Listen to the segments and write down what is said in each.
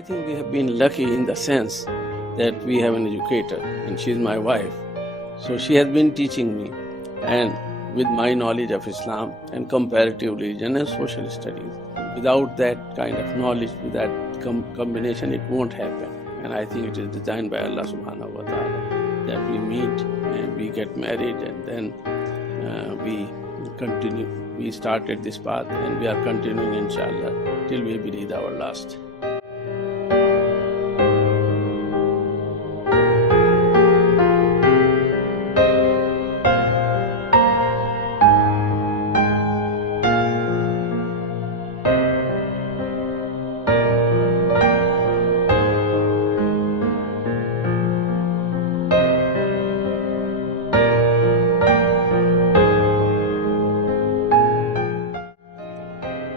I think we have been lucky in the sense that we have an educator, and she's my wife. So she has been teaching me, and with my knowledge of Islam and comparative religion and social studies. Without that kind of knowledge, with that combination, it won't happen. And I think it is designed by Allah subhanahu wa ta'ala that we meet and we get married, and then we continue. We started this path and we are continuing, inshallah, till we breathe our last.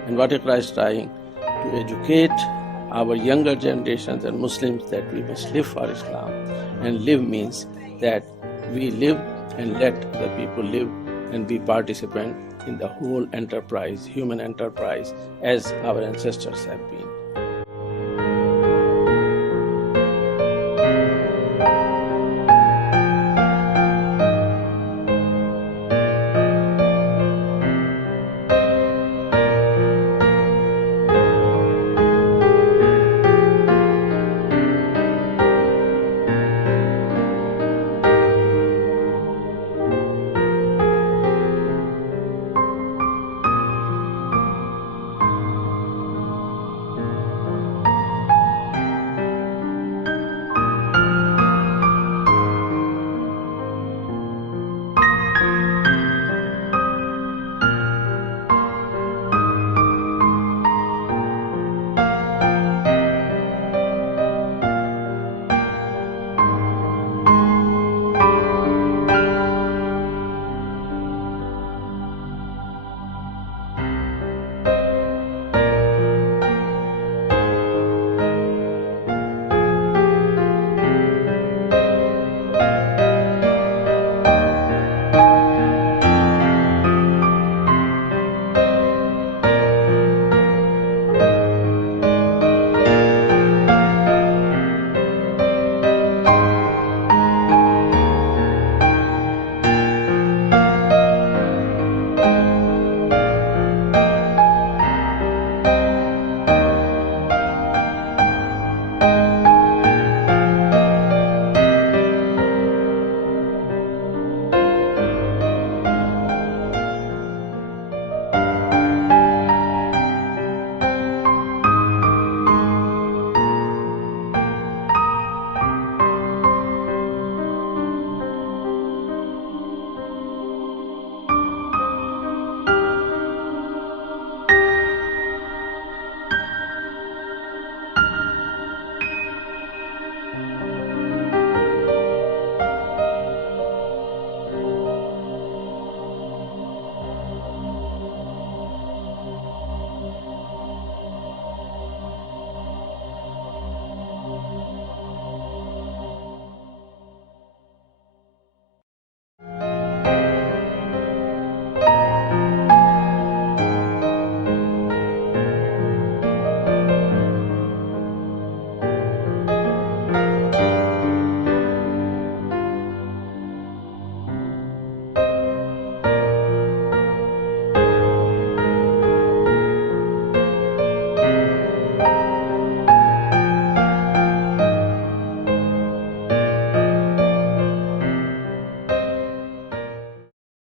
And what Iqra is trying to educate our younger generations and Muslims that we must live for Islam. And live means that we live and let the people live and be participant in the whole enterprise, human enterprise, as our ancestors have been.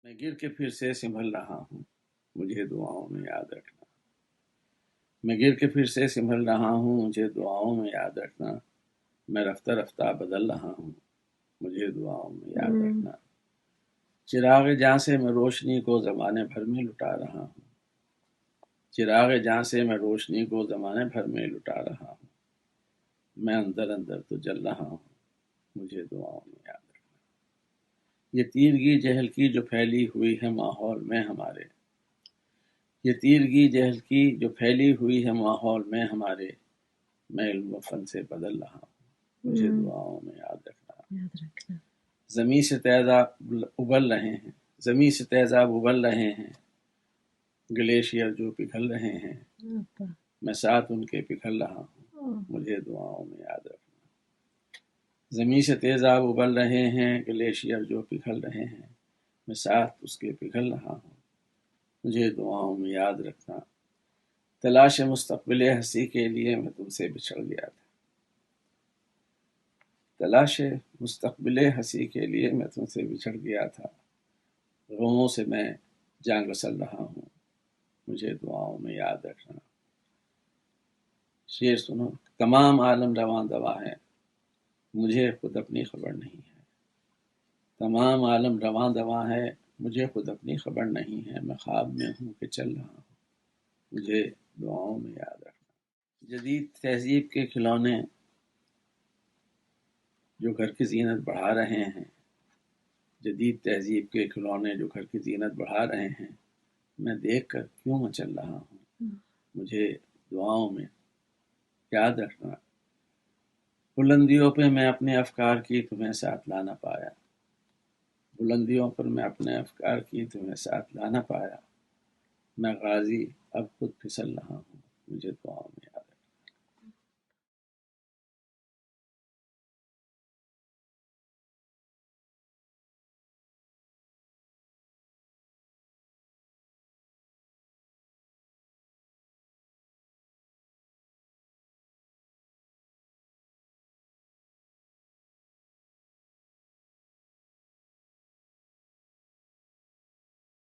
میں گر کے پھر سے سنبھل رہا ہوں، مجھے دعاؤں میں یاد رکھنا. میں گر کے پھر سے سنبھل رہا ہوں، مجھے دعاؤں میں یاد رکھنا. میں رفتہ رفتہ بدل رہا ہوں، مجھے دعاؤں میں یاد رکھنا. چراغ جاں سے میں روشنی کو زمانے بھر میں لٹا رہا ہوں. چراغ جاں سے میں روشنی کو زمانے بھر میں لٹا رہا ہوں. میں اندر اندر تو جل رہا ہوں، مجھے دعاؤں میں یاد رکھنا. یہ تیرگی جہل کی جو پھیلی ہوئی ہے ماحول میں ہمارے، یہ تیرگی جہل کی جو پھیلی ہوئی ہے ماحول میں ہمارے، میں علم و فن سے بدل رہا ہوں، مجھے دعاؤں میں یاد رکھنا. زمین سے تیزاب ابل رہے ہیں، زمین سے تیزاب ابل رہے ہیں، گلیشیئر جو پگھل رہے ہیں، میں ساتھ ان کے پگھل رہا ہوں، مجھے دعاؤں میں یاد رکھنا۔ زمین سے تیزاب ابل رہے ہیں، گلیشیئر جو پگھل رہے ہیں، میں ساتھ اس کے پگھل رہا ہوں، مجھے دعاؤں میں یاد رکھنا۔ تلاش مستقبل ہنسی کے لیے میں تم سے بچھڑ گیا تھا، تلاش مستقبل ہنسی کے لیے میں تم سے بچھڑ گیا تھا، غموں سے میں جان گسل رہا ہوں، مجھے دعاؤں میں یاد رکھنا۔ شعر سنو۔ تمام عالم رواں دوا ہے، مجھے خود اپنی خبر نہیں ہے، تمام عالم رواں دوا ہے، مجھے خود اپنی خبر نہیں ہے، میں خواب میں ہوں کہ چل رہا ہوں، مجھے دعاؤں میں یاد رکھنا۔ جدید تہذیب کے کھلونے جو گھر کی زینت بڑھا رہے ہیں، جدید تہذیب کے کھلونے جو گھر کی زینت بڑھا رہے ہیں، میں دیکھ کر کیوں مچل رہا ہوں، مجھے دعاؤں میں یاد رکھنا۔ بلندیوں پہ میں اپنے افکار کی تمہیں ساتھ لانا پایا، بلندیوں پر میں اپنے افکار کی تمہیں ساتھ لانا پایا، میں غازی اب خود پھسل رہا ہوں، مجھے دعاؤں میں